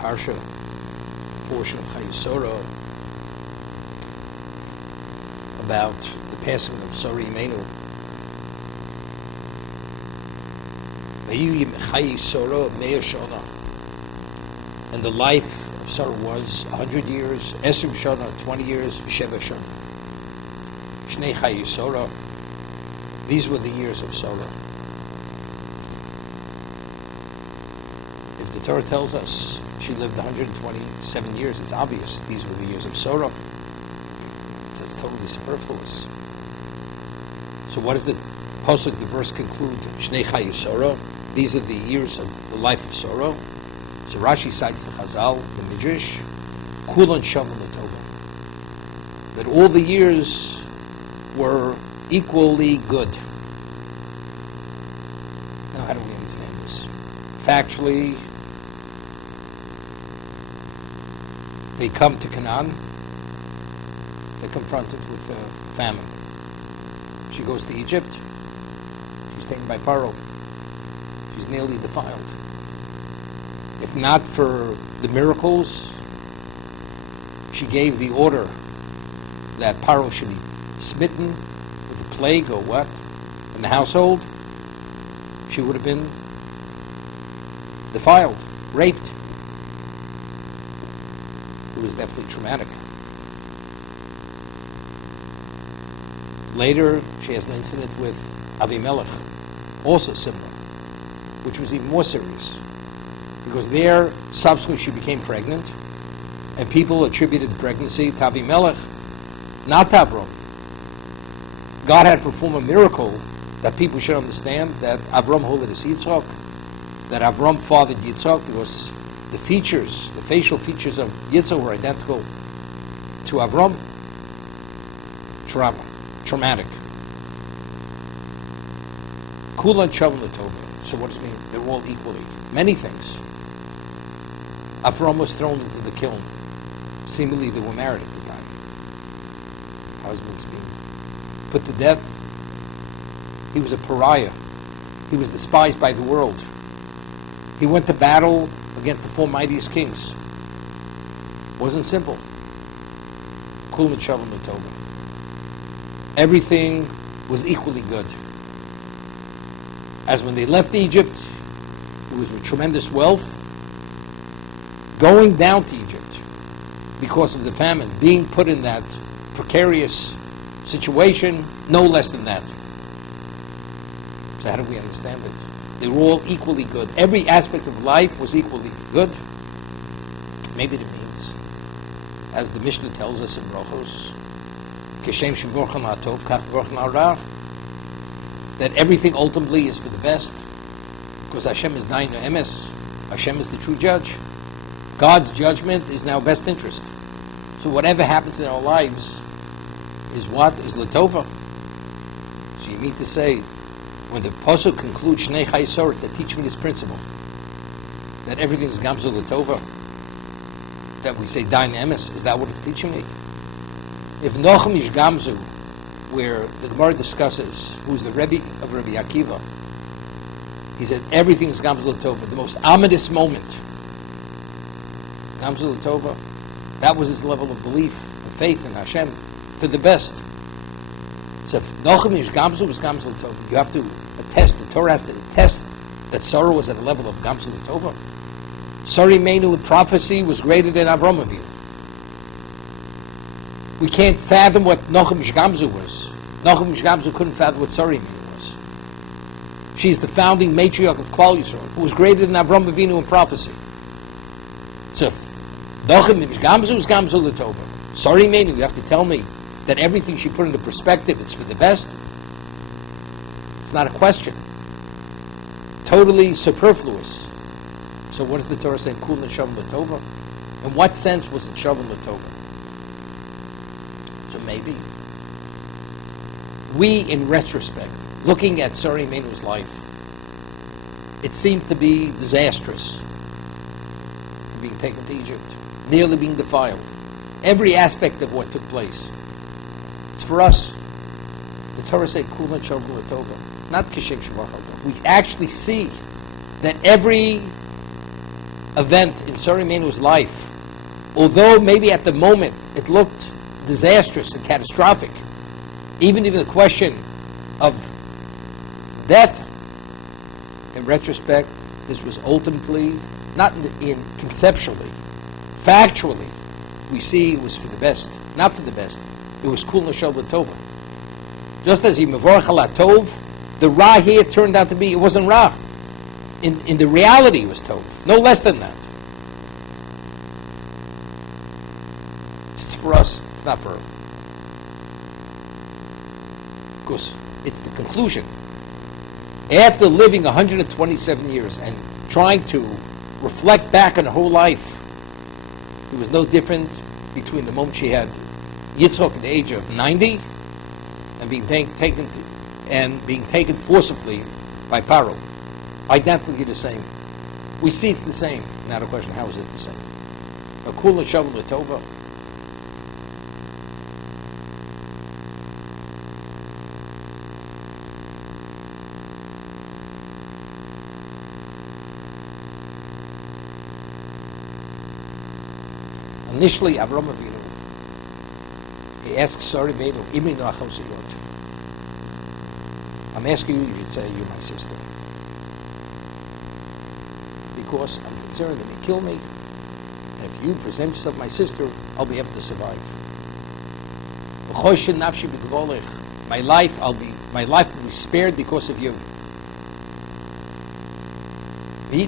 Parsha, portion of Chayei Sarah, about the passing of Sarah Imenu. Chayei Sarah Me'er Shana, and the life of Sarah was 100 years, Esrim Shana, 20 years, Sheva Shana. Shnei Chayei Sarah, these were the years of Sarah. If the Torah tells us she lived 127 years, it's obvious these were the years of Sarah. So it's totally superfluous. So what does the pasuk, the verse conclude? Shnei Chayei Sarah, these are the years of the life of Sarah. So Rashi cites the Chazal, the Midrash, Kulan Shavim L'Tova, that all the years were equally good. Now, how do we understand this? Factually, they come to Canaan, they're confronted with famine. She goes to Egypt, she's taken by Pharaoh, she's nearly defiled. If not for the miracles, she gave the order that Pharaoh should be smitten with a plague or what in the household, she would have been defiled, raped. It was definitely traumatic. Later, she has an incident with Avimelech, also similar, which was even more serious, because there, subsequently, she became pregnant, and people attributed pregnancy to Avimelech, not to Avram. God had performed a miracle that people should understand, that Avram hovered his Yitzchak, that Avram fathered Yitzchak, because the features, the facial features of Yitzchak were identical to Avram. Traumatic. Kulan Shavim L'Tova. So what does it mean? They're all equally. Many things. Avram was thrown into the kiln. Seemingly they were married at the time. Husbands being put to death. He was a pariah. He was despised by the world. He went to battle against the four mightiest kings. Wasn't simple. Kulan Shavim L'Tova. Everything was equally good. As when they left Egypt, it was with tremendous wealth. Going down to Egypt because of the famine, being put in that precarious situation, no less than that. So how do we understand it? They were all equally good. Every aspect of life was equally good. Maybe it means, as the Mishnah tells us in Brachos, that everything ultimately is for the best, because Hashem is Dainu Emes, Hashem is the true judge. God's judgment is in our best interest. So whatever happens in our lives is what? Is L'Tova. So you mean to say, when the pasuk concludes Shnei Chayei Sarah, to teach me this principle, that everything is Gamzu L'Tova, that we say Dainu Emes, is that what it's teaching me? If Nochem Ish Gamzu, where the Gemara discusses who's the Rebbe of Rabbi Akiva, he said everything is Gamzu L'Tova, the most ominous moment. Gamzu L'Tova, that was his level of belief, of faith in Hashem, for the best. So if Nochem Ish Gamzu was Gamzu L'Tova, you have to attest, the Torah has to attest that Sarah was at a level of Gamzu L'Tova. Sarah Imenu with prophecy was greater than Avram Avinu. We can't fathom what Nochem Ish Gamzu was. Nochem Ish Gamzu couldn't fathom what Sarah Imenu was. She's the founding matriarch of Klal Yisrael, who was greater than Avram Avinu in prophecy. So if Nochem Ish Gamzu is Gamzu L'Tova, Sarah Imenu, you have to tell me that everything she put into perspective is for the best? It's not a question. Totally superfluous. So what does the Torah say? Kulan Shavim L'Tova? In what sense was it Shavim L'Tova? So maybe we, in retrospect, looking at Sarah Imenu's life, it seemed to be disastrous. Being taken to Egypt, nearly being defiled. Every aspect of what took place. It's for us. The Torah said, Kulan Shavim L'Tova, not Kishem Shavach. We actually see that every event in Sarah Imeinu's life, although maybe at the moment it looked disastrous and catastrophic, even the question of death, in retrospect, this was ultimately, not in conceptually, factually, we see it was for the best, not for the best. It was kul nashal l'tova. Just as he mevorach ala tov, the ra here turned out to be, it wasn't ra. In the reality, it was tov, no less than that. It's for us, it's not for her. Because it's the conclusion. After living 127 years and trying to reflect back on her whole life, there was no difference between the moment she had Yitzchak at the age of 90 and being taken forcibly by Paro. Identically the same. We see it's the same. Now the question, how is it the same? A kul nashal l'tova. Initially, Avraham Avinu, he asks Sarah Imenu, Imenu achosiyot. I'm asking you, you should say, you're my sister. Because I'm concerned that they kill me, and if you present yourself my sister, I'll be able to survive. My life will be spared because of you. And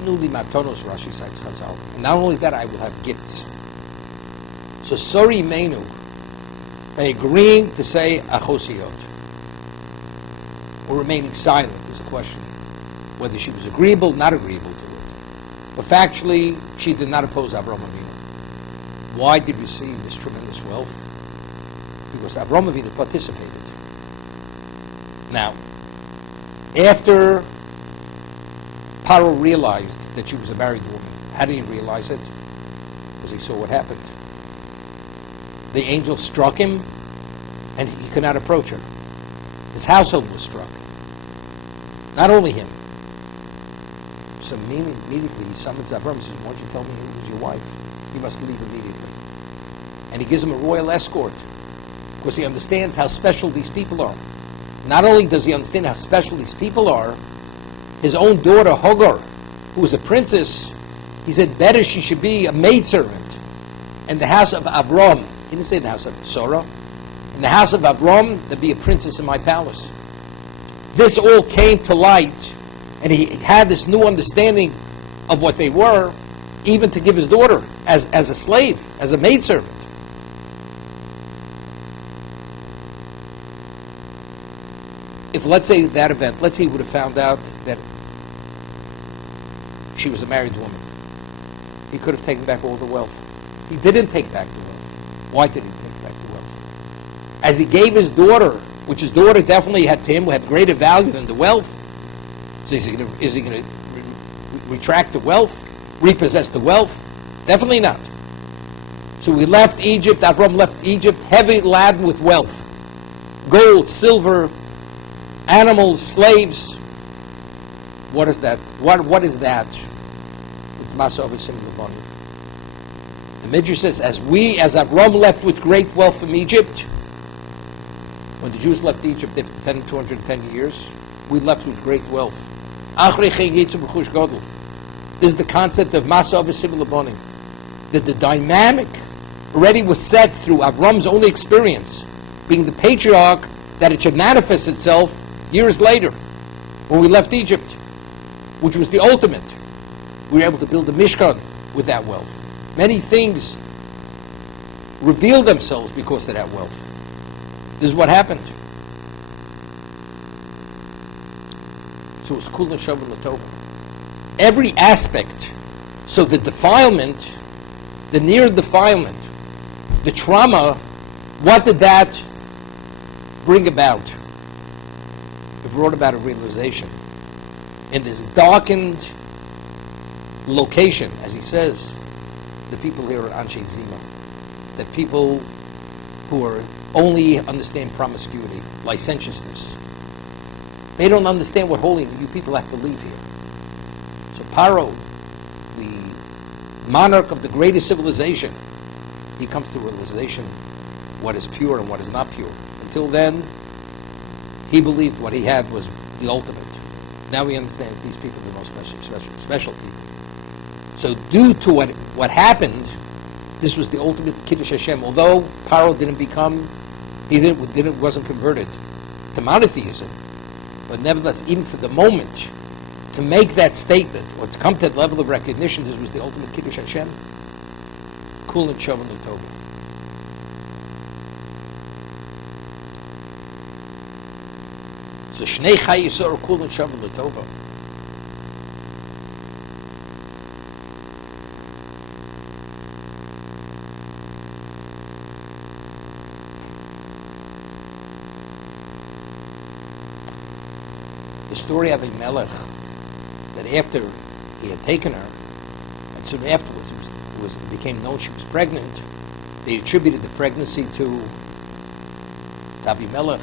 not only that, I will have gifts. So Sarah Imenu, by agreeing to say achosiyot, or remaining silent, is a question. Whether she was agreeable, not agreeable to it. But factually, she did not oppose Avraham Avinu. Why did we see this tremendous wealth? Because Avraham Avinu participated. Now, after Paro realized that she was a married woman, how did he realize it? Because he saw what happened. The angel struck him, and he could not approach her. His household was struck. Not only him. So immediately he summons Avram and says, why don't you tell me who was your wife? You must leave immediately. And he gives him a royal escort, because he understands how special these people are. Not only does he understand how special these people are, his own daughter Hagar, who was a princess, he said better she should be a maidservant in the house of Avram. He didn't say the house of Sarah. In the house of Avram, there'd be a princess in my palace. This all came to light, and he had this new understanding of what they were, even to give his daughter as a slave, as a maidservant. If, let's say, that event, let's say he would have found out that she was a married woman, he could have taken back all the wealth. He didn't take back the wealth. Why did he take back the wealth? As he gave his daughter, which his daughter definitely had to him, had greater value than the wealth. So is he going to retract the wealth? Repossess the wealth? Definitely not. So we left Egypt, Avram left Egypt, heavy laden with wealth. Gold, silver, animals, slaves. What is that? What is that? It's Masa Ovisim Lubani. The Midrash says, as Avram left with great wealth from Egypt, when the Jews left Egypt after 210 years, we left with great wealth. This is the concept of Masa Ovisim Lubani. That the dynamic already was set through Avram's own experience, being the patriarch, that it should manifest itself years later, when we left Egypt, which was the ultimate. We were able to build a Mishkan with that wealth. Many things revealed themselves because of that wealth. This is what happened. So it's kul nashal l'tova. Every aspect. So the defilement, the near defilement, the trauma, what did that bring about? It brought about a realization. In this darkened location, as he says, the people here are Anshe Zima, that people who are only understand promiscuity, licentiousness. They don't understand what holy you people have to leave here. So Paro, the monarch of the greatest civilization, he comes to realization what is pure and what is not pure. Until then, he believed what he had was the ultimate. Now he understands these people are the most special people. So due to what happened, this was the ultimate Kiddush Hashem. Although Paro wasn't converted to monotheism, but nevertheless, even for the moment, to make that statement or to come to that level of recognition, this was the ultimate Kiddush Hashem. Kul and Shavon L'Tova. So Shnei Chayei Sarah Kul and Shavon L'Tova. The story of Avimelech, that after he had taken her, and soon afterwards it became known she was pregnant, they attributed the pregnancy to Avimelech,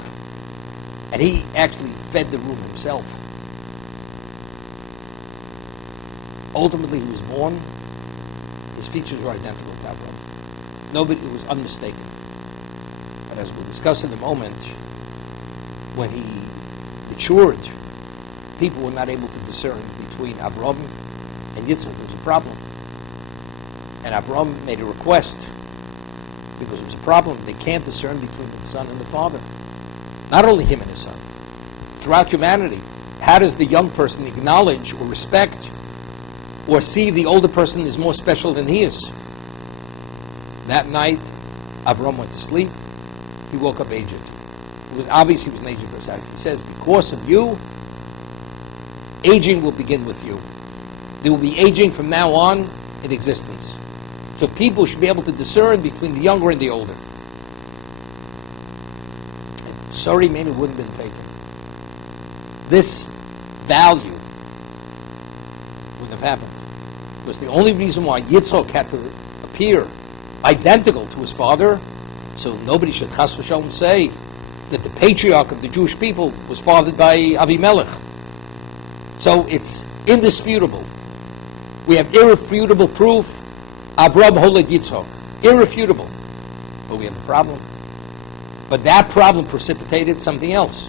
and he actually fed the room himself. Ultimately, he was born, his features were identical to Abraham. Nobody, it was unmistakable. But as we'll discuss in a moment, when he matured, people were not able to discern between Abraham and Yitzchak. There was a problem. And Abraham made a request, because it was a problem. They can't discern between the son and the father. Not only him and his son. Throughout humanity, how does the young person acknowledge or respect or see the older person is more special than he is? That night, Abraham went to sleep. He woke up aged. It was obvious he was an aged person. He says, because of you, aging will begin with you. There will be aging from now on in existence. So people should be able to discern between the younger and the older. And sorry, maybe it wouldn't have been taken. This value wouldn't have happened. Because the only reason why Yitzchak had to appear identical to his father, so nobody should chas v'shalom say that the patriarch of the Jewish people was fathered by Avimelech. So it's indisputable. We have irrefutable proof. Abraham holed Yitzchak. Irrefutable. But we have a problem. But that problem precipitated something else.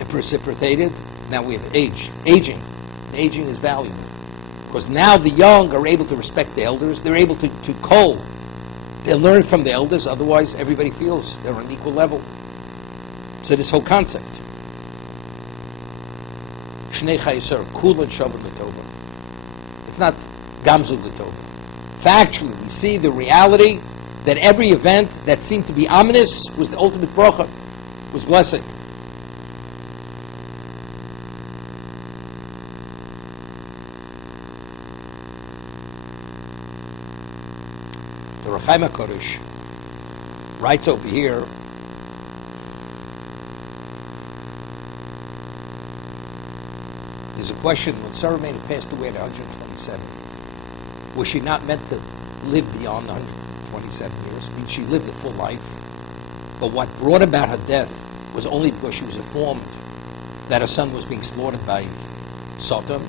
It precipitated, now we have aging. Aging is valuable. Because now the young are able to respect the elders. They're able to they learn from the elders. Otherwise, everybody feels they're on an equal level. So this whole concept. Shnei Chayei Sarah, Kul and Shavon L'Tova. It's not Gamzu L'Tova. Factually, we see the reality that every event that seemed to be ominous was the ultimate bracha, was blessing. The Rechaim HaKodesh writes over here, there's a question, when Sarah passed away at 127, was she not meant to live beyond 127 years? I mean, she lived a full life. But what brought about her death was only because she was informed that her son was being slaughtered by Sodom.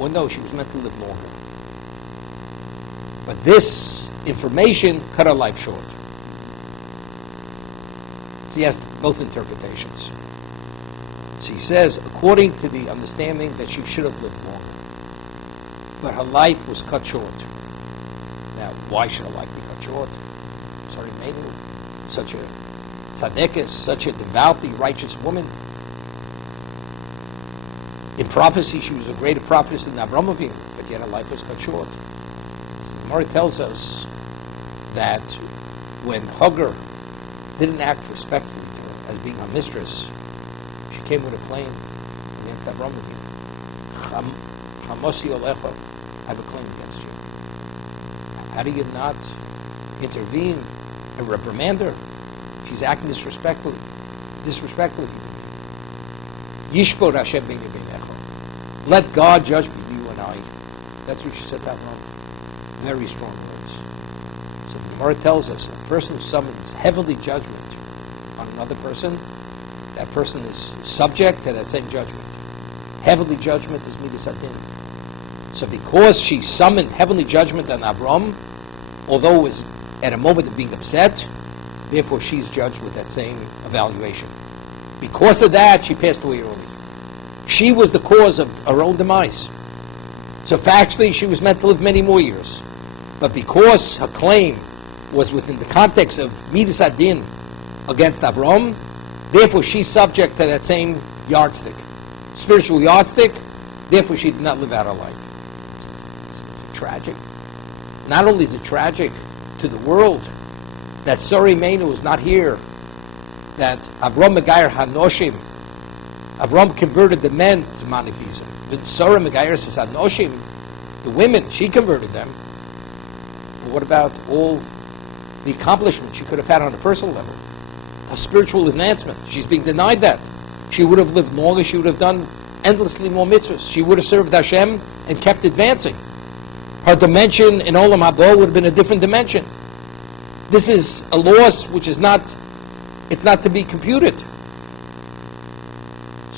Well, no, she was meant to live longer. But this information cut her life short. So he has both interpretations. So he says, according to the understanding that she should have lived longer, but her life was cut short. Now, why should her life be cut short? Sorry, maybe such a tzaddikus, such a devoutly righteous woman. In prophecy, she was a greater prophetess than Avraham Avinu, but yet her life was cut short. So the Gemara tells us that when Hagar didn't act respectfully to her as being her mistress, she came with a claim against Avraham Avinu. Chamosi Olecha, I have a claim against you. How do you not intervene and reprimand her? She's acting disrespectfully. Yishpor Hashem ben Yevinecha. Let God judge between you and I. That's what she said to Avraham. Very strong words. So the Gemara tells us, a person who summons heavenly judgment on another person, that person is subject to that same judgment. Heavenly judgment is midas hadin. So because she summoned heavenly judgment on Avram, although it was at a moment of being upset, therefore she's judged with that same evaluation. Because of that, she passed away early. She was the cause of her own demise. So factually, she was meant to live many more years. But because her claim was within the context of Midas Adin against Avram, therefore she's subject to that same yardstick, spiritual yardstick, therefore she did not live out her life. It's tragic. Not only is it tragic to the world that Sarah Imeinu is not here, that Avram Megayer Hanoshim, Avram converted the men to monotheism. But Sarah Megayer says Hanoshim, the women, she converted them. But what about all the accomplishments she could have had on a personal level? A spiritual advancement. She's being denied that. She would have lived longer, she would have done endlessly more mitzvahs. She would have served Hashem and kept advancing. Her dimension in Olam Haba would have been a different dimension. This is a loss which is not, it's not to be computed.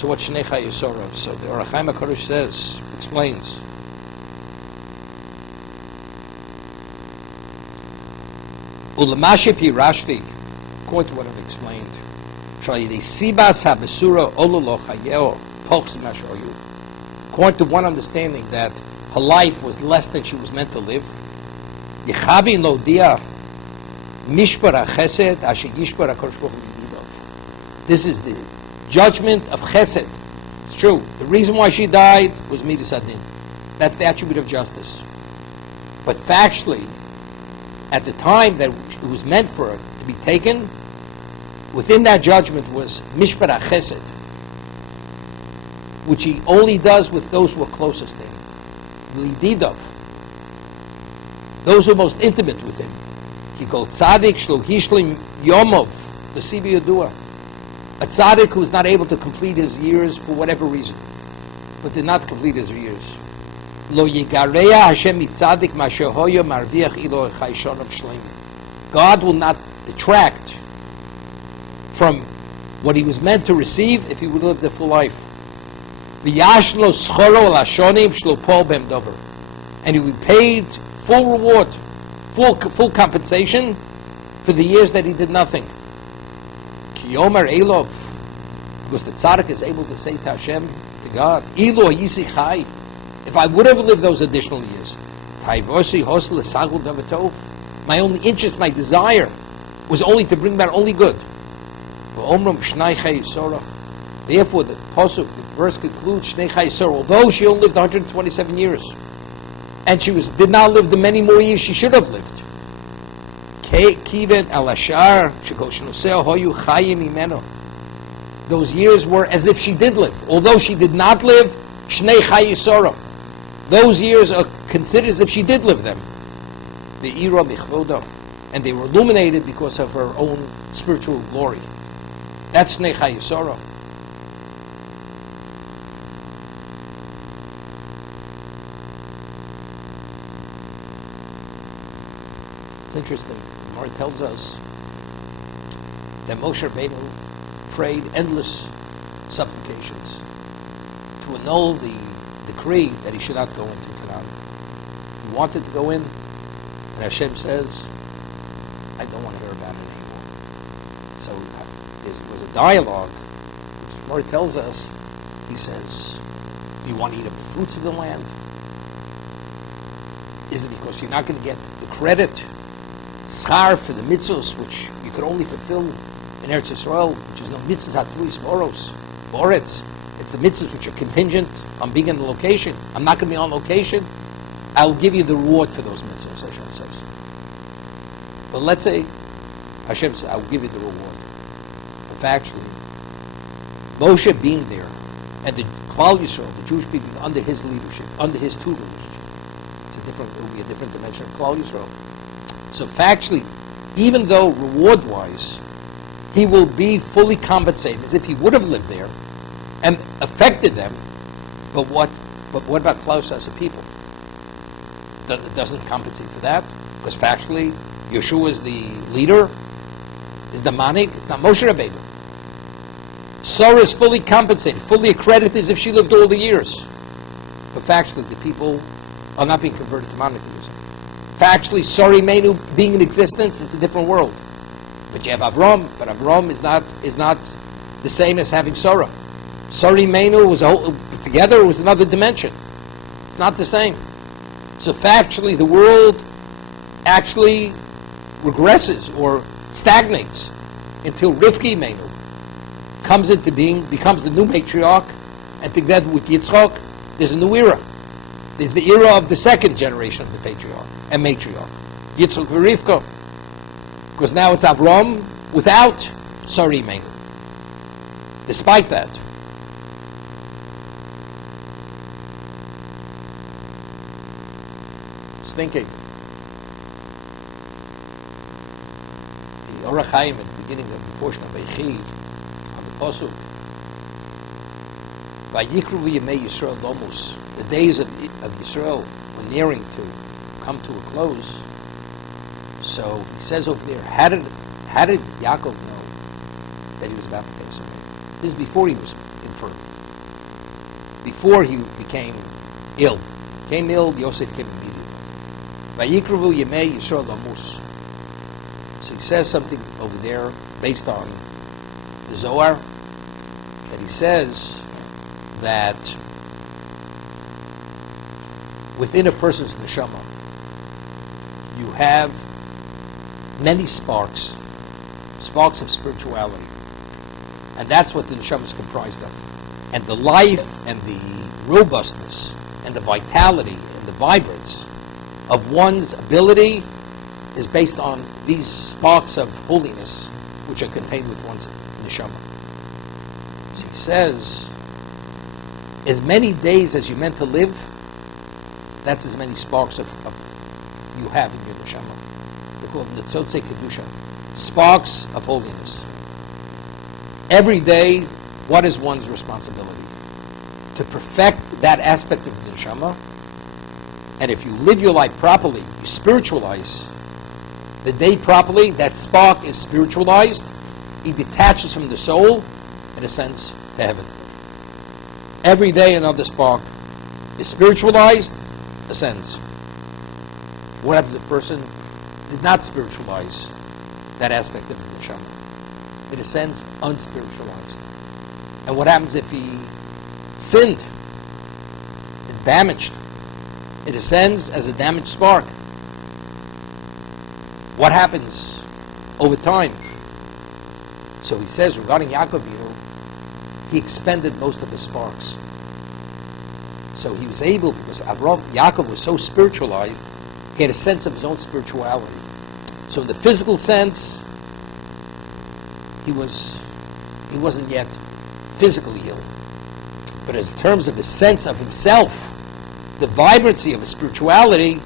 So what Shnei Chayei Sarah? So the Orach Chaim HaKadosh says, explains, Ulamashi pi Rashi, according to what I've explained, according to one understanding that her life was less than she was meant to live, this is the judgment of chesed. It's true. The reason why she died was midas adin. That's the attribute of justice. But factually, at the time that it was meant for her to be taken, within that judgment was mishpara chesed, which he only does with those who are closest to him. Lididov, those who are most intimate with him. He called tzaddik shlo hishlim yomov, the sibi yadua. A tzaddik who is not able to complete his years for whatever reason, but did not complete his years. Lo yigareya Hashem mitzadik masher hoya marviach ilo chayshon of shleim. God will not detract from what he was meant to receive if he would live the full life. V'yashlo schoro lashonim shlo pol bem dover, and he would be paid full reward, full compensation for the years that he did nothing. Yomer Elov, because the tzaddik is able to say to Hashem, to God, Ilo Yisi Chai, if I would have lived those additional years, my only interest, my desire, was only to bring about only good. Therefore, the pasuk, the verse concludes, Shnei Chayei Sarah, although she only lived 127 years, and she did not live the many more years she should have lived. Those years were as if she did live. Although she did not live, Shnei Chayei Sarah, those years are considered as if she did live them. The Ira Bichvoda, and they were illuminated because of her own spiritual glory. That's Shnei Chayei Sarah. It's interesting. The Gemara tells us that Moshe Rabbeinu prayed endless supplications to annul the decree that he should not go into Canaan. He wanted to go in, and Hashem says, I don't want to hear about it anymore. So there was a dialogue. The Gemara tells us, he says, do you want to eat of the fruits of the land? Is it because you're not going to get the credit, schar for the mitzvahs which you could only fulfill in Eretz Yisrael, which is no mitzvahs hatluis moros, boretz. It's the mitzvahs which are contingent on being in the location. I'm not going to be on location. I'll give you the reward for those mitzvahs, Hashem says. But let's say Hashem says, I'll give you the reward. But factually, Moshe being there, and the Klal Yisrael, the Jewish people under his leadership, under his tutelage, it will be a different dimension of Klal Yisrael. So factually, even though reward-wise, he will be fully compensated as if he would have lived there and affected them, but what about Klaus as a people? It doesn't compensate for that, because factually, Yeshua is the leader, is the manik, it's not Moshe Rabbeinu. Sarah is fully compensated, fully accredited as if she lived all the years. But factually, the people are not being converted to monotheism. Factually, Sori Menu being in existence, it's a different world. But you have Avram, but Avram is not the same as having Sarah. Sori Menu was together, it was another dimension. It's not the same. So factually, the world actually regresses or stagnates until Rivki Menu comes into being, becomes the new matriarch, and together with Yitzchak, there's a new era. There's the era of the second generation of the patriarch and matriarch, Yitzchak and Rivka, because now it's Avram without Sari Menu. Despite that, it's thinking. The Orach Chaim at the beginning of the portion of Eichi, on the Pasuk, Vayikru v'yemei Yisrael domus, the days of Yisrael were nearing to come to a close. So he says over there, how did Yaakov know that he was about to pass away? This is before he was infirm. Before he became ill. Became ill, Yosef came immediately. Vayikru v'yemei Yisrael domus. So he says something over there based on the Zohar, that he says that within a person's neshama you have many sparks of spirituality, and that's what the neshama is comprised of. And the life and the robustness and the vitality and the vibrance of one's ability is based on these sparks of holiness which are contained with one's neshama. So he says, as many days as you're meant to live, that's as many sparks of you have in your neshama. They call them the Tzotzei Kedusha, sparks of holiness. Every day, what is one's responsibility? To perfect that aspect of the neshama, and if you live your life properly, you spiritualize the day properly, that spark is spiritualized, it detaches from the soul and ascends to heaven. Every day another spark is spiritualized, ascends. What happens if the person did not spiritualize that aspect of the neshama? It ascends unspiritualized. And what happens if he sinned? It's damaged. It ascends as a damaged spark. What happens over time? So he says regarding Yaakov, he expended most of his sparks. So he was able, because Yaakov was so spiritualized, he had a sense of his own spirituality. So in the physical sense, he wasn't yet physically ill. But in terms of his sense of himself, the vibrancy of his spirituality,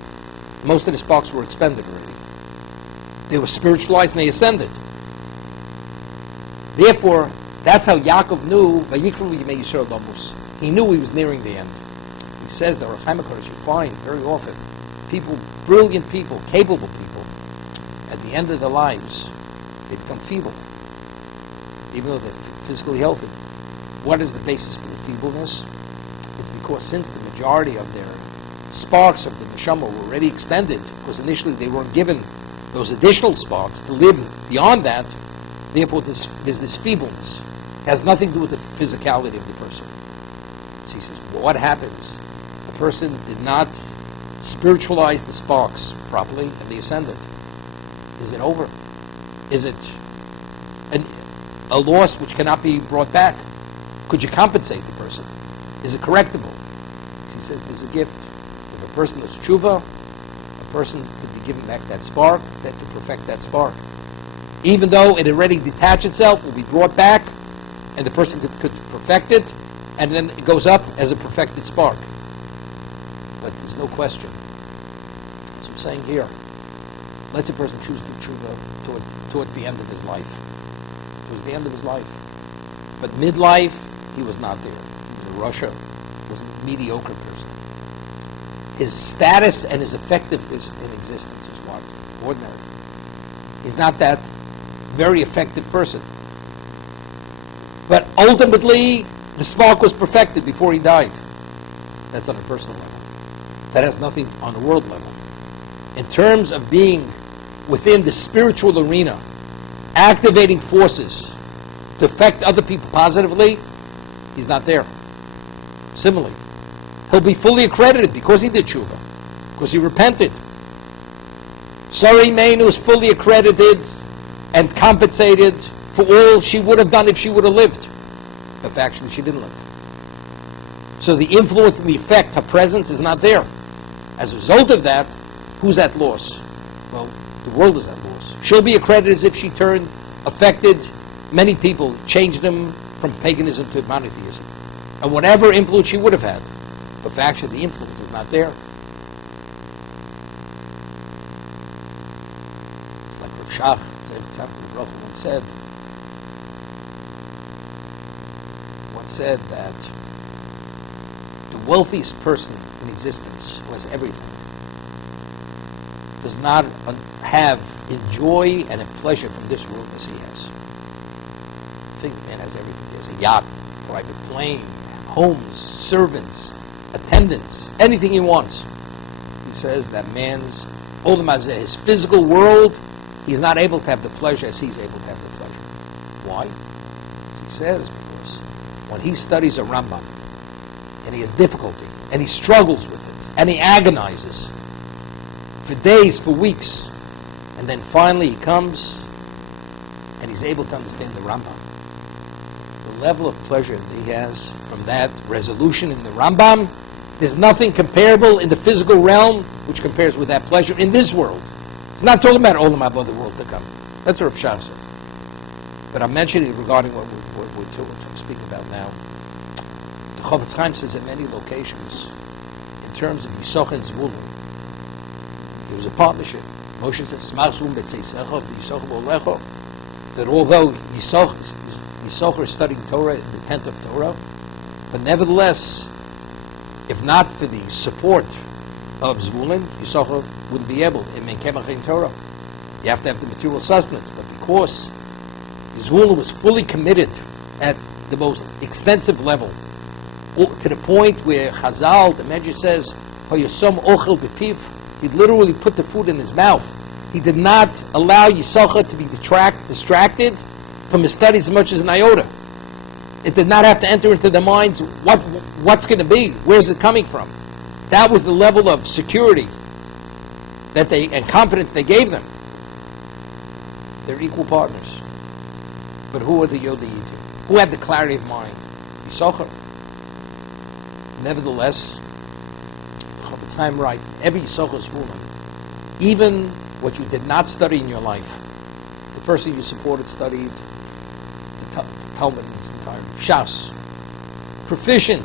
most of the sparks were expended already. They were spiritualized and they ascended. Therefore, that's how Yaakov knew, Vayikru Yimei Yisrael Domus. He knew he was nearing the end. He says that Rav you find very often people, brilliant people, capable people, at the end of their lives, they become feeble, even though they're physically healthy. What is the basis for the feebleness? It's because since the majority of their sparks of the neshama were already expended, because initially they weren't given those additional sparks to live beyond that, therefore there's this feebleness. It has nothing to do with the physicality of the person. So he says, what happens? The person did not spiritualize the sparks properly and they ascended. Is it over? Is it a loss which cannot be brought back? Could you compensate the person? Is it correctable? He says there's a gift. If a person does tshuva, a person could be given back that spark, that to perfect that spark. Even though it already detached itself, will be brought back, and the person could perfect it, and then it goes up as a perfected spark. But there's no question. That's what I'm saying here. Let's a person choose to tshuva towards the end of his life. Towards the end of his life. But midlife, he was not there. He was in Russia. He was a mediocre person. His status and his effectiveness in existence is what? Ordinary. He's not that very effective person. But ultimately, the spark was perfected before he died. That's on a personal level. That has nothing on the world level. In terms of being within the spiritual arena, activating forces to affect other people positively, he's not there. Similarly, he'll be fully accredited because he did tshuva, because he repented. Sarah Imeinu is fully accredited and compensated for all she would have done if she would have lived. But actually she didn't live. So the influence and the effect, her presence is not there. As a result of that, who's at loss? Well, the world is at loss. She'll be accredited as if she turned, affected many people, changed them from paganism to monotheism. And whatever influence she would have had. But actually the influence is not there. It's like Rav Shach, once said that the wealthiest person in existence who has everything does not have enjoy and a pleasure from this world as he has. I think the man has everything. He has a yacht, private plane, homes, servants, attendants, anything he wants. He says that man's olam hazeh, his physical world, he's not able to have the pleasure as he's able to have the pleasure. Why? As he says, because when he studies a Rambam, and he has difficulty, and he struggles with it, and he agonizes for days, for weeks, and then finally he comes, and he's able to understand the Rambam. The level of pleasure that he has from that resolution in the Rambam, there's nothing comparable in the physical realm which compares with that pleasure in this world. It's not talking about Olam Haba, the world to come. That's what Rav Shach said. But I'm mentioning it regarding what we're speaking about now. The Chofetz Chaim says at many locations, in terms of Yisoch and Zvulun, there was a partnership. Moshe said, Smach Zvulun b'tzeisecha v'Yisoch b'olecha, that although Yisoch is studying Torah in the tent of Torah, but nevertheless, if not for the support of Zvulun, Yisoch wouldn't be able. In Kemach in Torah, you have to have the material sustenance. But because Zvulun was fully committed at the most extensive level, to the point where Chazal, the Medrash says, "Hayosam ochel b'piv," he literally put the food in his mouth. He did not allow Yisoch to be distracted from his studies as much as an iota. It did not have to enter into their minds what's going to be, where's it coming from. That was the level of security that and confidence they gave them. They're equal partners. But who are the Yoda Yitim? Who had the clarity of mind? Yisoch. Nevertheless, Chofetz Chaim writes, every Yisoch is full. Even what you did not study in your life, the person you supported studied the Talmud, Shas, proficient,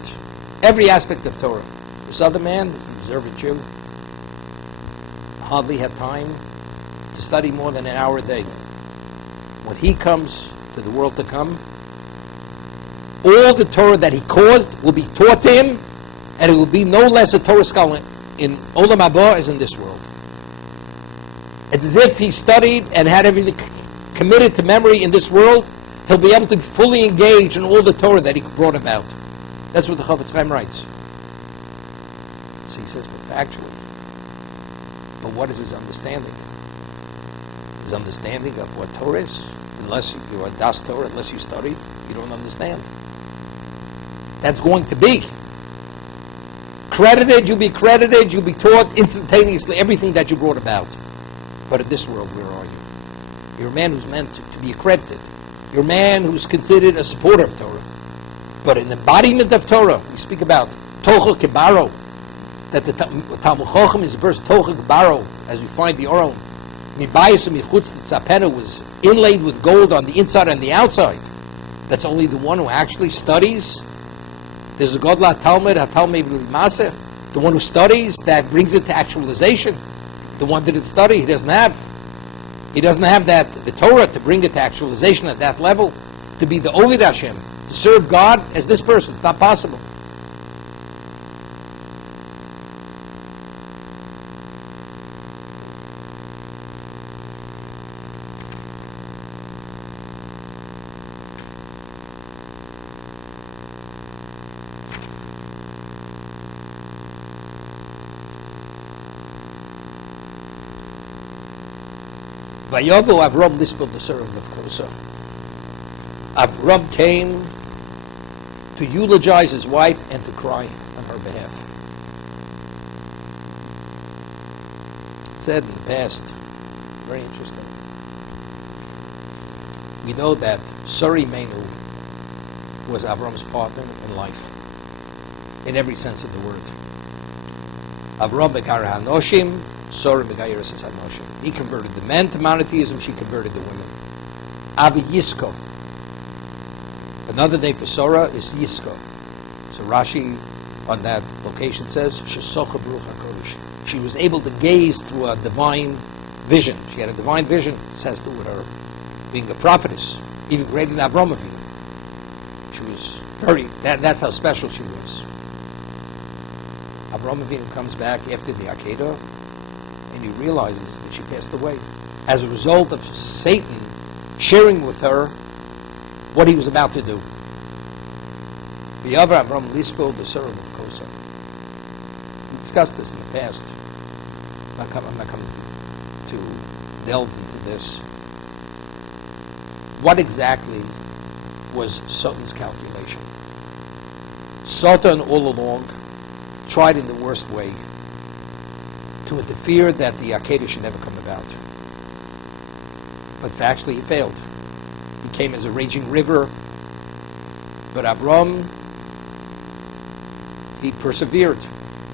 every aspect of Torah. This other man is an observant Jew, hardly have time to study more than an hour a day. When he comes to the world to come, all the Torah that he caused will be taught to him, and it will be no less a Torah scholar in Olam Haba as in this world. It's as if he studied and had everything committed to memory in this world. He'll be able to fully engage in all the Torah that he brought about. That's what the Chofetz Chaim writes. So he says, but factually, but what is his understanding? His understanding of what Torah is, unless you are Das Torah, unless you study, you don't understand. That's going to be credited, you'll be credited, you'll be taught instantaneously everything that you brought about. But in this world, where are you? You're a man who's meant to be accredited. You're a man who's considered a supporter of Torah. But in embodiment of Torah, we speak about Tocha Kebaro, that the Talmud Chacham is the verse Tocha Kebaro, as we find the Oron. Mibayis Michutz Tzapena was inlaid with gold on the inside and the outside. That's only the one who actually studies. There's a Godla Talmud, HaTalmud L'Maseh, the one who studies, that brings it to actualization. The one that didn't study, he doesn't have that, the Torah, to bring it to actualization at that level, to be the Ovid Hashem, to serve God as this person. It's not possible. Vayovo Avram lispel the Sarah of Kosa. Avram came to eulogize his wife and to cry on her behalf. Said in the past, very interesting. We know that Sari Menu was Avram's partner in life, in every sense of the word. Avram Begar HaNoshim, Sari Begar HaNoshim. He converted the men to monotheism, she converted the women. Avi Yisko. Another name for Sarah is Yisko. So Rashi on that location says, Shesocha Baruch HaKodesh. She was able to gaze through a divine vision. She had a divine vision, this has to do with her being a prophetess, even greater than Avram Avinu. She was that's how special she was. Avram Avinu comes back after the Akedah, and he realizes that she passed away as a result of Satan sharing with her what he was about to do. V'yavra Avram lispel the Sarah of Kosa. We discussed this in the past. I'm not coming to delve into this. What exactly was Satan's calculation? Satan all along tried in the worst way to interfere that the Akedah should never come about. But actually he failed. He came as a raging river, but Avram, he persevered.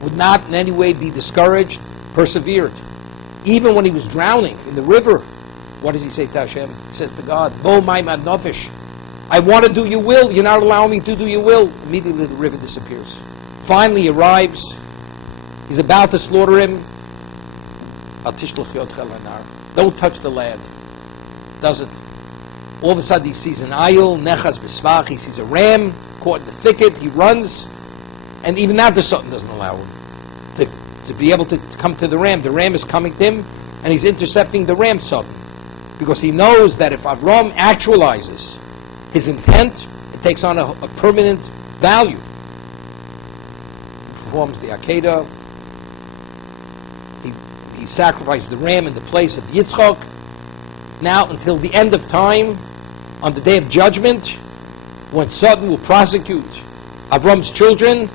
Would not in any way be discouraged, persevered. Even when he was drowning in the river, what does he say to Hashem? He says to God, Bo ma'imad nafesh, I want to do your will, you're not allowing me to do your will. Immediately the river disappears. Finally he arrives, he's about to slaughter him. Don't touch the lad. Does it. All of a sudden he sees an ayil, nechas b'svach, he sees a ram caught in the thicket, he runs, and even that the Satan doesn't allow him to be able to come to the ram. The ram is coming to him, and he's intercepting the ram Satan, because he knows that if Avram actualizes his intent, it takes on a permanent value. He performs the Akedah, he sacrificed the ram in the place of Yitzchak. Now until the end of time, on the day of judgment, when Satan will prosecute Avram's children,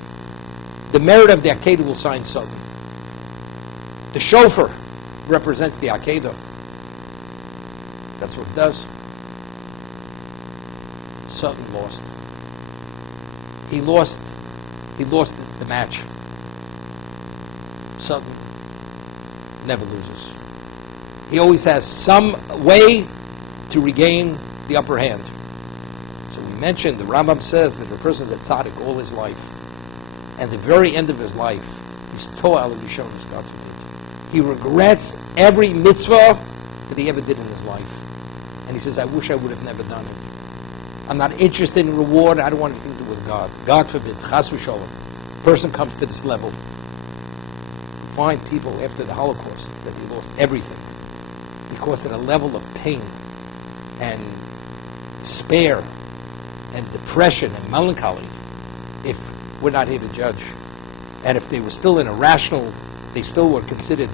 the merit of the Akedah will sign Satan. The shofar represents the Akedah. That's what it does. Satan lost. He lost the match. Satan never loses. He always has some way to regain the upper hand. So we mentioned, the Rambam says that if a person is a tzaddik all his life, and the very end of his life, he's to'al l'rishonos, God forbid. He regrets every mitzvah that he ever did in his life. And he says, I wish I would have never done it. I'm not interested in reward, I don't want anything to do with God. God forbid, chas v'sholom. A person comes to this level. You find people after the Holocaust that they lost everything, because at a level of pain and despair and depression and melancholy, if we're not here to judge, and if they were still in a rational, they still were considered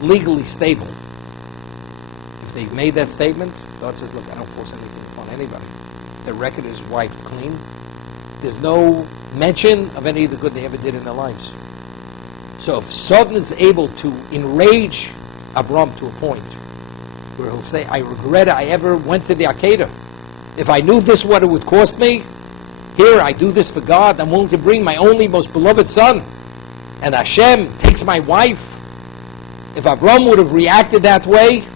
legally stable. If they made that statement, God says, look, I don't force anything upon anybody. Their record is wiped clean. There's no mention of any of the good they ever did in their lives. So if Satan is able to enrage Avram to a point where he'll say, I regret I ever went to the Akedah. If I knew this what it would cost me, here I do this for God, I'm willing to bring my only most beloved son, and Hashem takes my wife. If Avram would have reacted that way,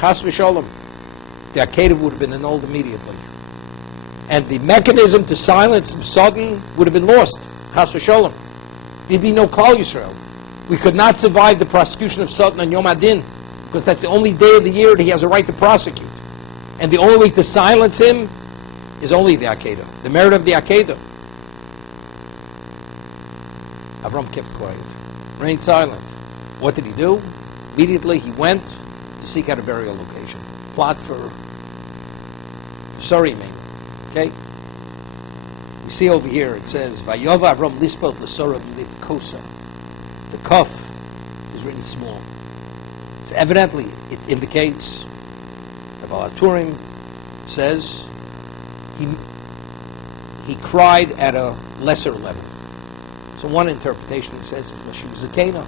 chas v'sholom, the Akedah would have been annulled immediately. And the mechanism to silence Satan would have been lost, chas v'sholom. There'd be no Klal Yisrael. We could not survive the prosecution of Satan on Yom Adin, because that's the only day of the year that he has a right to prosecute. And the only way to silence him is only the Akedah, the merit of the Akedah. Avram kept quiet, remained silent. What did he do? Immediately he went to seek out a burial location. Plot for Sari Ming. Okay? We see over here, it says, Vayova Avram lispot l'Sara v'livkosa. The kaf is really small. So evidently, it indicates, the Baal HaTurim says, he cried at a lesser level. So one interpretation says, well, she was a Cana.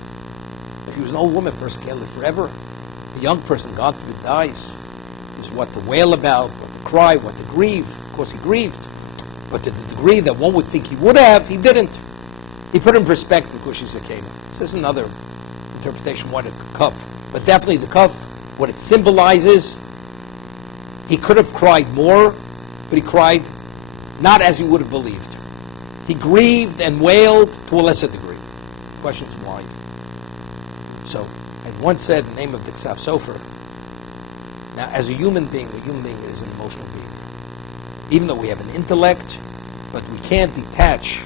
If she was an old woman, a person can't live forever. A young person, God forbid, dies. Is what to wail about, what to cry, what to grieve. Of course, he grieved. But to the degree that one would think he would have, he didn't. He put it in perspective because she's a Cana. So this is another interpretation, what a cup. But definitely the cup, what it symbolizes, he could have cried more, but he cried not as you would have believed. He grieved and wailed to a lesser degree. The question is why. So, I once said in the name of the Ksaf Sofer, now as a human being is an emotional being. Even though we have an intellect, but we can't detach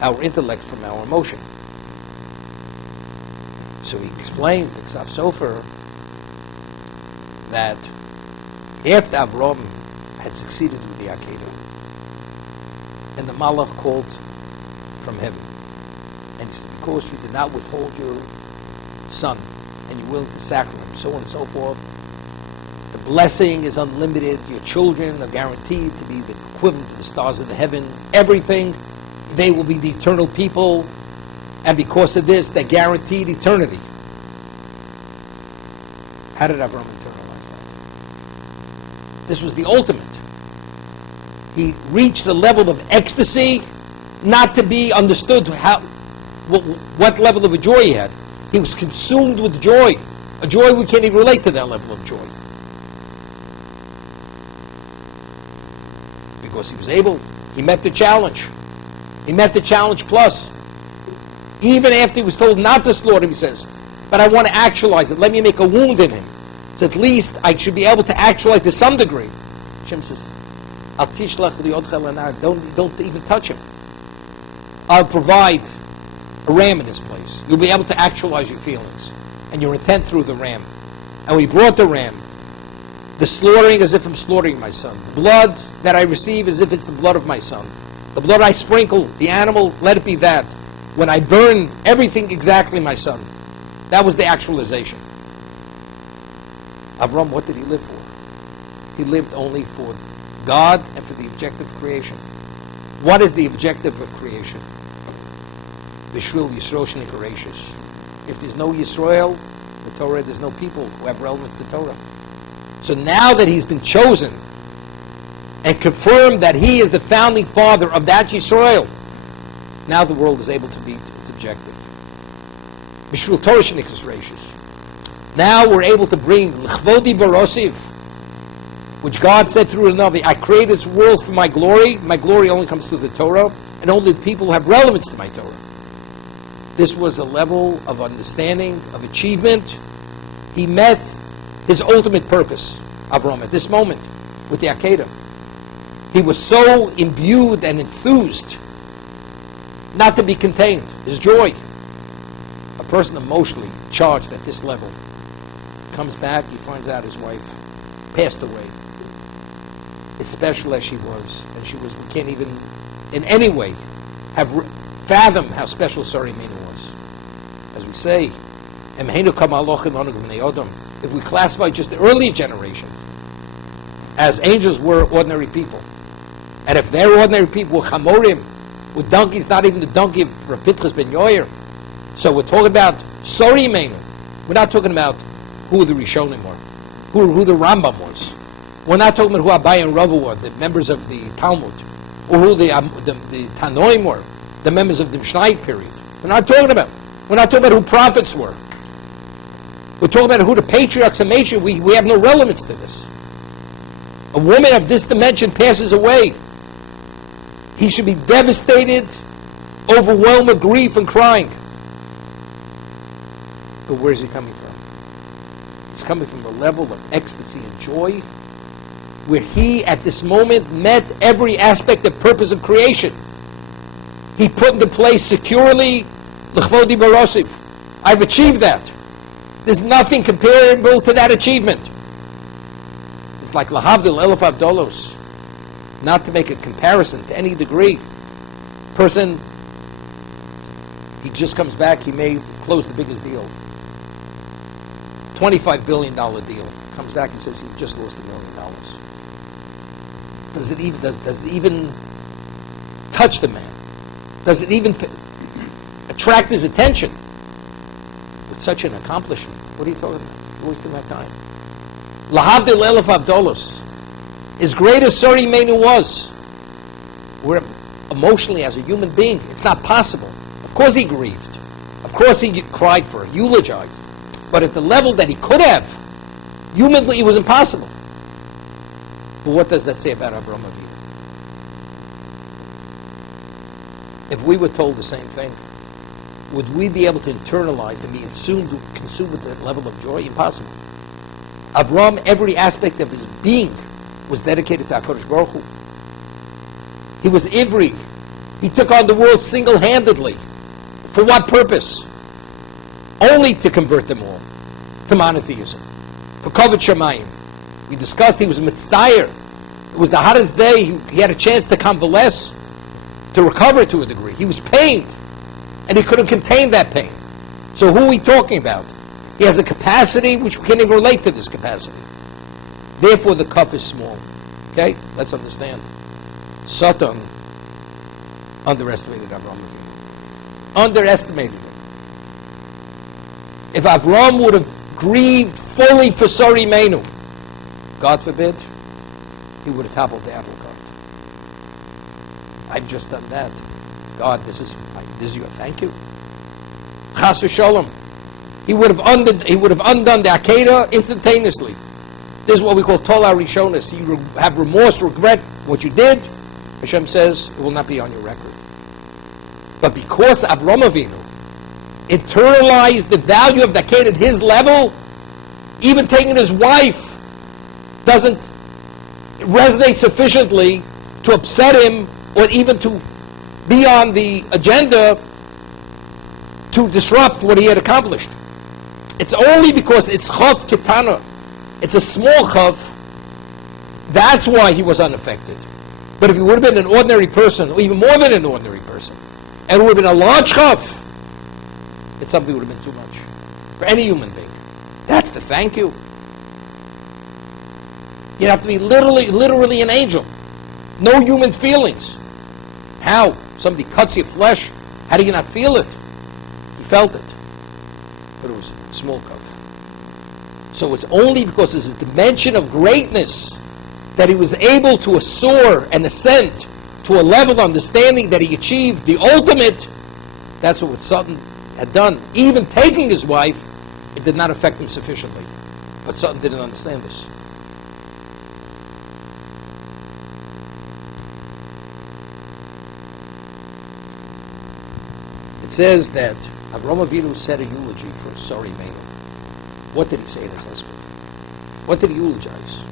our intellect from our emotion. So he explains, the Ksaf Sofer, that after Avram had succeeded with the Akedah, and the Malach called from heaven, and he said, because you did not withhold your son, and you're willing to sacrifice him, so on and so forth, the blessing is unlimited, your children are guaranteed to be the equivalent to the stars of the heaven, everything, they will be the eternal people, and because of this, they're guaranteed eternity. How did Avram internalize that? This was the ultimate. He reached a level of ecstasy, not to be understood what level of a joy he had. He was consumed with joy, a joy we can't even relate to that level of joy. Because he was able, he met the challenge. He met the challenge plus. Even after he was told not to slaughter him, he says, but I want to actualize it. Let me make a wound in him. So at least I should be able to actualize to some degree. Hashem says, don't even touch him. I'll provide a ram in this place. You'll be able to actualize your feelings and your intent through the ram. And we brought the ram. The slaughtering as if I'm slaughtering my son. The blood that I receive as if it's the blood of my son. The blood I sprinkle, the animal, let it be that. When I burn everything exactly my son. That was the actualization. Avram, what did he live for? He lived only for God and for the objective of creation. What is the objective of creation? Bishvil Yisroel Shnei Karashes. If there's no Yisrael, the Torah, there's no people who have relevance to Torah. So now that he's been chosen and confirmed that he is the founding father of that Yisrael, now the world is able to meet its objective. Bishvil Torah Shnei Karashes. Now we're able to bring L'chvodi Barosiv, which God said through the Navi, I created this world for my glory. My glory only comes through the Torah, and only the people who have relevance to my Torah. This was a level of understanding, of achievement. He met his ultimate purpose, Avram, at this moment, with the Akedah. He was so imbued and enthused, not to be contained. His joy. A person emotionally charged at this level comes back, he finds out his wife passed away. As special as she was, we can't even in any way have fathom how special Sarah was. As we say, if we classify just the early generations as angels were ordinary people, and if they're ordinary people with chamorim, with donkeys, not even the donkey of Pinchas ben Yoyer, so we're talking about Sori Menu. We're not talking about who the Rishonim were, who the Rambam was. We're not talking about who Abai and Rava were, the members of the Talmud, or who the Tanoim were, the members of the Mishnah period. We're not talking about who prophets were. We're talking about who the patriarchs of Meshach. We have no relevance to this. A woman of this dimension passes away. He should be devastated, overwhelmed with grief and crying. But where is he coming from? He's coming from a level of ecstasy and joy where he, at this moment, met every aspect and purpose of creation. He put into place securely l'chvodi barosiv. I've achieved that. There's nothing comparable to that achievement. It's like lahavdil elef avdolos. Not to make a comparison to any degree. Person, he just comes back, he closed the biggest deal. $25 billion deal. Comes back and says, you've just lost $1 million. Does it even touch the man? Does it even attract his attention? With such an accomplishment, what are you talking about? Wasting my time. Lahavdil elef avdolos. As great as Sori Menu was, we're emotionally, as a human being, it's not possible. Of course he grieved. Of course he cried for her, eulogized. But at the level that he could have, humanly it was impossible. But what does that say about Avraham Avinu? If we were told the same thing, would we be able to internalize and be consumed with that level of joy? Impossible. Avraham, every aspect of his being was dedicated to HaKadosh Baruch Hu. He was ivri. He took on the world single-handedly. For what purpose? Only to convert them all to monotheism. For Kavod Shamayim. We discussed he was mitzdayer. It was the hottest day. He had a chance to convalesce, to recover to a degree. He was pained, and he couldn't contain that pain. So who are we talking about? He has a capacity which we can't even relate to this capacity. Therefore the cup is small. Okay? Let's understand. Satan underestimated Avraham Avinu. Underestimated him. If Avraham would have grieved fully for Sori Menu, God forbid, he would have toppled the apple cart. I've just done that. God, this is your thank you. Chas v'sholom. He would have undone the Akedah instantaneously. This is what we call Tola Rishonis. You have remorse, regret what you did. Hashem says it will not be on your record. But because Avraham Avinu internalized the value of the Akedah at his level, even taking his wife doesn't resonate sufficiently to upset him or even to be on the agenda to disrupt what he had accomplished. It's only because it's chav ketana, it's a small chav, that's why he was unaffected. But if he would have been an ordinary person, or even more than an ordinary person, and it would have been a large chav, it's something that would have been too much for any human being. That's the thank you. You'd have to be literally an angel. No human feelings. How? Somebody cuts your flesh, how do you not feel it? He felt it. But it was a small cup. So it's only because there's a dimension of greatness that he was able to soar and ascend to a level of understanding that he achieved the ultimate. That's what Satan had done. Even taking his wife, it did not affect him sufficiently. But Satan didn't understand this. It says that Avraham Avinu said a eulogy for Sori Menu. What did he say to his husband? What did he eulogize?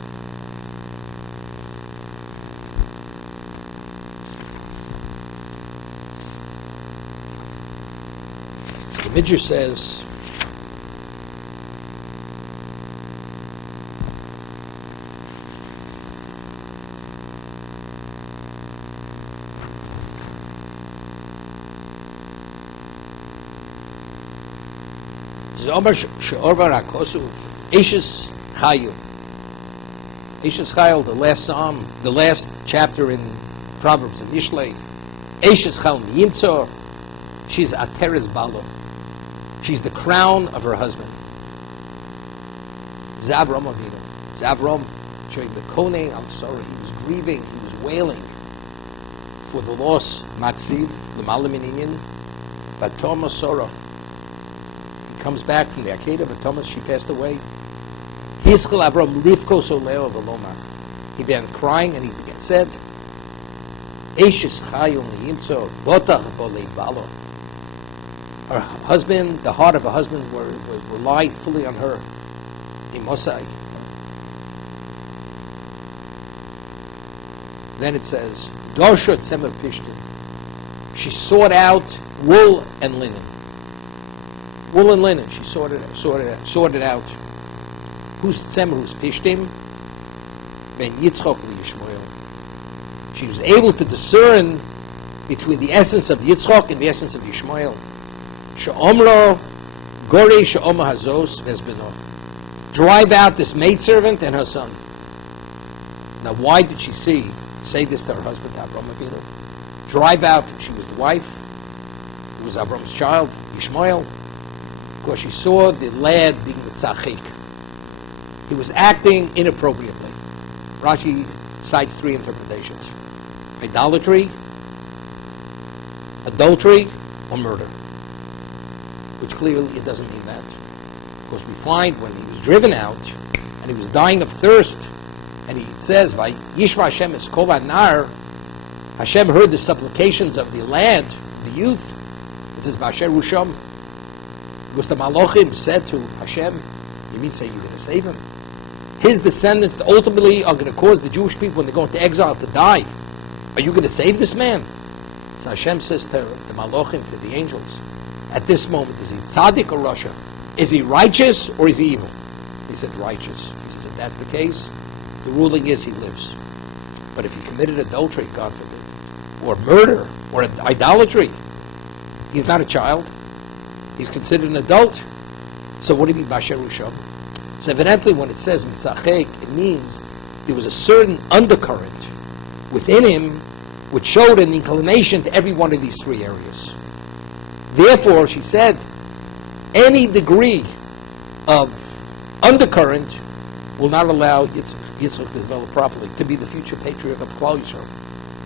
The Midrash says, Eishes Chayil, the last psalm, the last chapter in Proverbs of Mishlei. Eishes Chayil Yimtzor. She's Ateres Balo. She's the crown of her husband. Zavram Avinu. Zavram, during the Konei, I'm sorry, he was grieving, he was wailing for the loss. Maksiv, the Malamininian, but Thomas Sorah. Comes back from the Akedah, but Thomas, she passed away. He began crying and he said, her husband, the heart of her husband relied fully on her. Then it says, she sought out wool and linen. Wool and linen, she sorted out. Who's Tzemer, who's Pishtim? Ben Yitzchok Yishmael. She was able to discern between the essence of Yitzchok and the essence of Yishmael. She'omro Gorei She'oma Hazos Vezbeno. drive out this maidservant and her son. Now, why did she say this to her husband, Avram Avinu? Drive out, she was the wife, it was Avram's child, Ishmael, because she saw the lad being the tzachik. He was acting inappropriately. Rashi cites three interpretations: idolatry, adultery, or murder. Which clearly it doesn't mean that. Because we find when he was driven out and he was dying of thirst, and he says, "By Yishma Hashem es kol anar," Hashem heard the supplications of the lad, the youth. It says, "Ba'asher Rusham," because the Malachim said to Hashem, "You mean to say you're going to save him? His descendants ultimately are going to cause the Jewish people, when they go into exile, to die. Are you going to save this man?" So Hashem says to the Malachim, to the angels, at this moment, is he tzaddik or rasha? Is he righteous or is he evil? He said righteous. He says, if that's the case, the ruling is he lives. But if he committed adultery, God forbid, or murder, or idolatry, he's not a child. He's considered an adult. So what do you mean by Sherusham? So evidently when it says mitzachek, it means there was a certain undercurrent within him which showed an inclination to every one of these three areas. Therefore, she said, any degree of undercurrent will not allow Yitzchak to develop properly, to be the future patriarch of Klal Yisrael.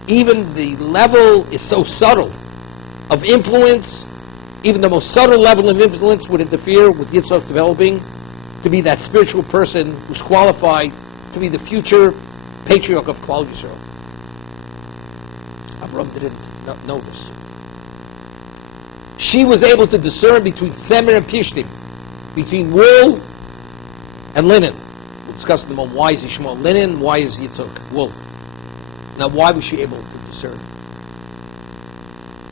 Even the level is so subtle of influence, even the most subtle level of influence would interfere with Yitzchak developing to be that spiritual person who's qualified to be the future patriarch of Klal Yisrael. Avram didn't know this. She was able to discern between Tzemer and Pishtim, between wool and linen. We'll discuss in a moment why is Ishmael linen, why is Yitzchak wool. Now, why was she able to discern?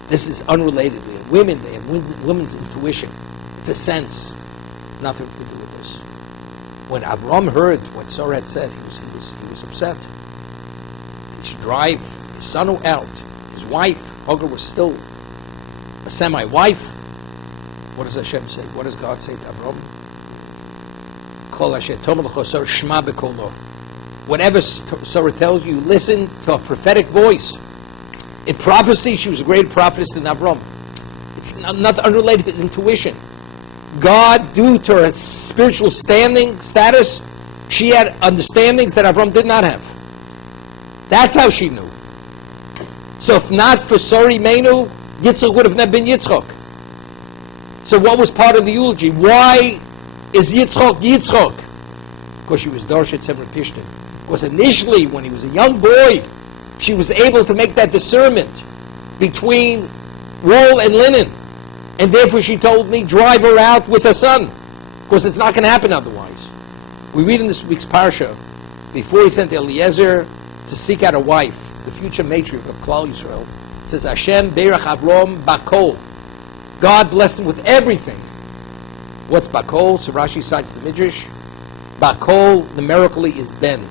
This is unrelated. Women, they have women's intuition. It's a sense, nothing to do with this. When Avram heard what Sarah had said, he was upset. He should drive his son out. His wife, Hagar, was still a semi-wife. What does Hashem say? What does God say to Avram? Whatever Sarah tells you, listen to a prophetic voice. In prophecy, she was a great prophetess than Avram. It's not unrelated to intuition. God, due to her spiritual status, she had understandings that Avram did not have. That's how she knew. So if not for Sori Menu, Yitzchak would have never been Yitzchak. So what was part of the eulogy? Why is Yitzchak Yitzchak? Because she was Dorshet Semer Pishtim. Because initially, when he was a young boy, she was able to make that discernment between wool and linen. And therefore she told me, drive her out with her son. Because it's not going to happen otherwise. We read in this week's parsha, before he sent Eliezer to seek out a wife, the future matriarch of Klal Yisrael, it says, Hashem Beirach Avram Bakol. God blessed him with everything. What's Bakol? So Rashi cites the Midrash. Bakol, numerically, is Ben.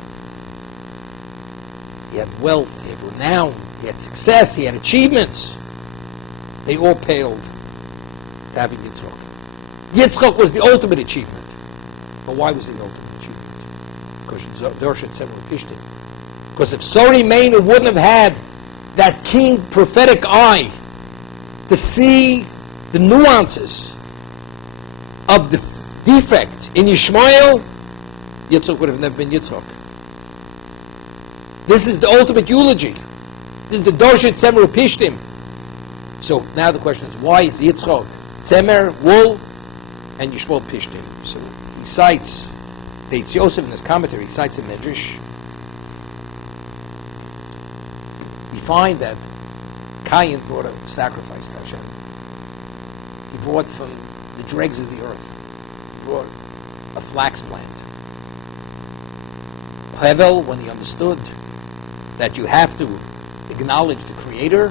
He had wealth, he had renown, he had success, he had achievements. They all paled to having Yitzchak. Yitzchak was the ultimate achievement. But why was it the ultimate achievement? Because Dorshet Semer Pishtim. Because if Sori Meinu wouldn't have had that keen prophetic eye to see the nuances of the defect in Yishmael, Yitzchak would have never been Yitzchak. This is the ultimate eulogy. This is the Dorshet Semer Pishtim. So now the question is, why is Yitzchak Tzemer, wool, and Yishmael Pishtim? So he cites, Eitz Yosef in his commentary, he cites a Midrash. We find that Cain brought a sacrifice to Hashem. He brought from the dregs of the earth. He brought a flax plant. Hevel, when he understood that you have to acknowledge the Creator,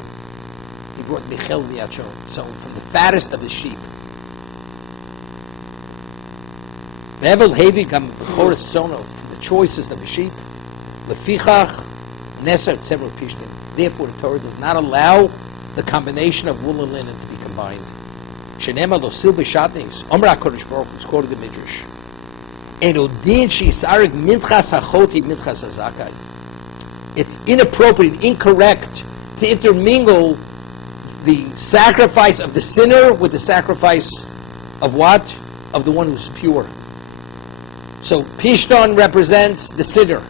he brought Michel V'Yachon, so from the fattest of the sheep. Hevel Hevi Gam B'choras Sono, from the choicest of the sheep. Lefichach Neser Tzemer Pishtim. Therefore, the Torah does not allow the combination of wool and linen to be combined. Shenema lo sil b'shatnis. Omer HaKadosh Baruch Hu is quoted in the Midrash. It's inappropriate, incorrect to intermingle the sacrifice of the sinner with the sacrifice of what? Of the one who's pure. So Pishton represents the sinner.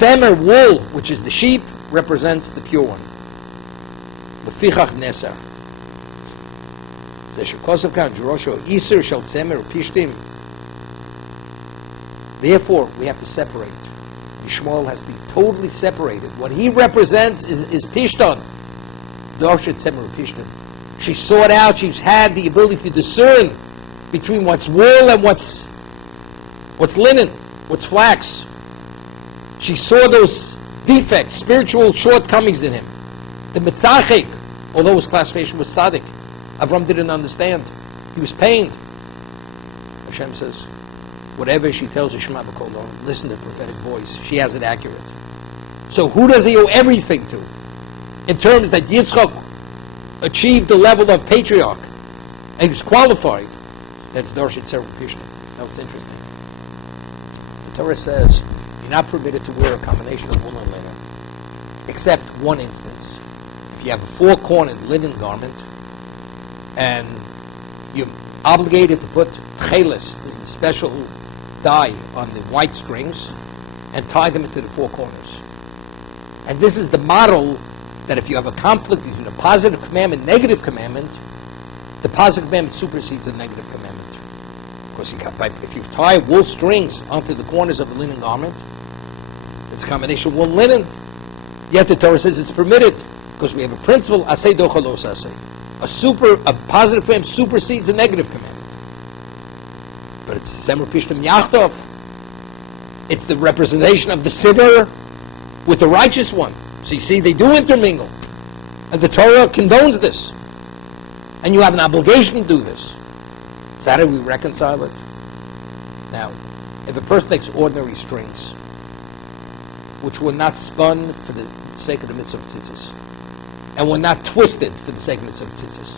Femer, wool, which is the sheep, represents the pure one. Lefichach Neser. Therefore, we have to separate. Yishmael has to be totally separated. What he represents is Pishton. Dorshet Semer Pishton. She sought out, she's had the ability to discern between what's wool and what's linen, what's flax. She saw those defects, spiritual shortcomings in him. The Mitzachik, although his classification was tzaddik, Avram didn't understand. He was pained. Hashem says, whatever she tells you, Shema B'Kol, listen to the prophetic voice. She has it accurate. So who does he owe everything to? In terms that Yitzchak achieved the level of patriarch and he was qualified, that's Dorshet Sarah Pishna. Now it's interesting. The Torah says you're not permitted to wear a combination of wool and linen, except one instance. If you have a four-cornered linen garment and you're obligated to put tchelis, this is the special dye on the white strings, and tie them into the four corners. And this is the model that if you have a conflict between a positive commandment and negative commandment, the positive commandment supersedes the negative commandment. Because if you tie wool strings onto the corners of a linen garment, it's a combination of wool and linen. Yet the Torah says it's permitted, because we have a principle, asay dochalos asay. A positive commandment supersedes a negative commandment. But it's Semer Pishtim Yachtov. It's the representation of the sinner with the righteous one. So you see, they do intermingle. And the Torah condones this. And you have an obligation to do this. So how do we reconcile it? Now, if a person takes ordinary strings, which were not spun for the sake of the mitzvah of tzitzis, and were not twisted for the sake of the mitzvah of tzitzis,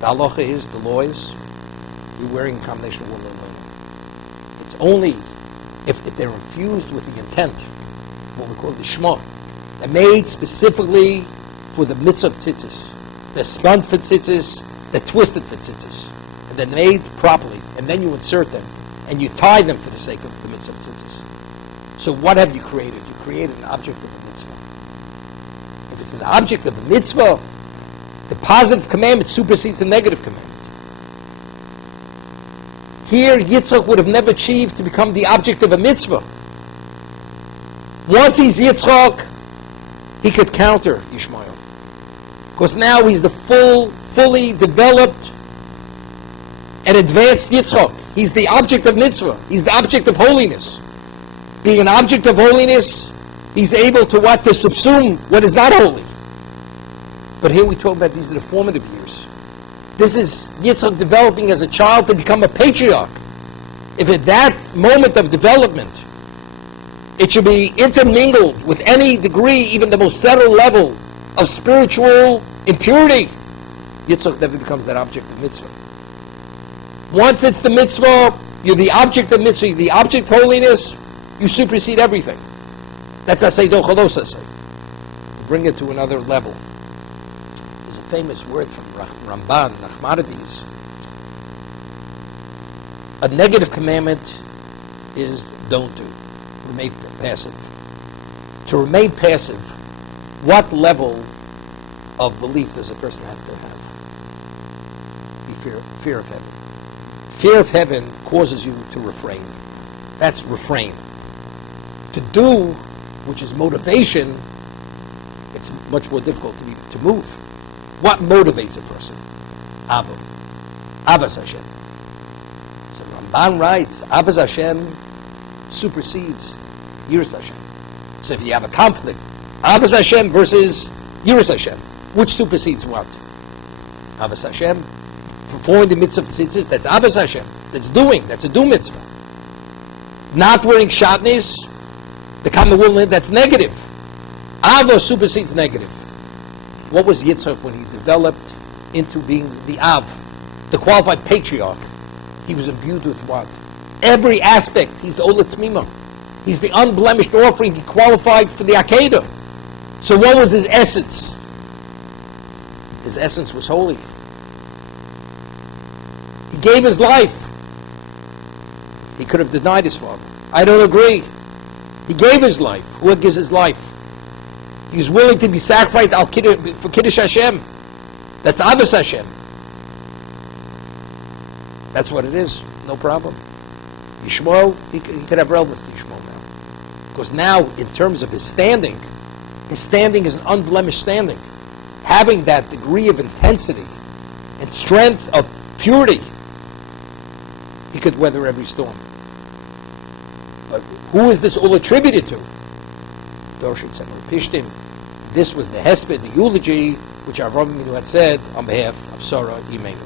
the halacha is, the law is, you're wearing a combination of wool and linen. It's only if they're infused with the intent, what we call the shema, they're made specifically for the mitzvah of tzitzis. They're spun for tzitzis, they're twisted for tzitzis, and they're made properly, and then you insert them, and you tie them for the sake of the mitzvah of tzitzis. So what have you created? You created an object of a mitzvah. If it's an object of a mitzvah, the positive commandment supersedes the negative commandment. Here, Yitzchak would have never achieved to become the object of a mitzvah. Once he's Yitzchak, he could counter Yishmael. Because now he's the fully developed and advanced Yitzchak. He's the object of mitzvah. He's the object of holiness. Being an object of holiness, he's able to what? To subsume what is not holy. But here we talk about these are the formative years. This is Yitzchak developing as a child to become a patriarch. If at that moment of development, it should be intermingled with any degree, even the most subtle level of spiritual impurity, Yitzchak never becomes that object of mitzvah. Once it's the mitzvah, you're the object of mitzvah, you're the object of holiness, you supersede everything. That's asay dochalos asay. Bring it to another level. There's a famous word from Ramban, Nachmanides. A negative commandment is don't do. Remain passive. To remain passive, what level of belief does a person have to have? Fear of heaven. Fear of heaven causes you to refrain. That's refrain. To do, which is motivation, it's much more difficult to move. What motivates a person? Avas Hashem. So Ramban writes, Avas Hashem supersedes Yiras Hashem. So if you have a conflict, Avas Hashem versus Yiras Hashem, which supersedes what? Avas Hashem, performing the mitzvah of tzitzis, that's Avas Hashem. That's doing, that's a do mitzvah. Not wearing shatnez, the common wool, that's negative. Ava supersedes negative. What was Yitzchak when he developed into being the Av, the qualified patriarch? He was imbued with what? Every aspect. He's the Olet Tmima. He's the unblemished offering. He qualified for the Akedah. So what was his essence? His essence was holy. He gave his life. He could have denied his father. I don't agree. He gave his life. Who gives his life? He was willing to be sacrificed for Kiddush Hashem. That's Avos Hashem. That's what it is. No problem. Yishmael, he could have relevance to Yishmael now. Because now, in terms of his standing is an unblemished standing. Having that degree of intensity and strength of purity, he could weather every storm. But who is this all attributed to? Dorshet Semel Pishtim. This was the hesped, the eulogy, which Avraham Avinu had said on behalf of Sarah Imenu.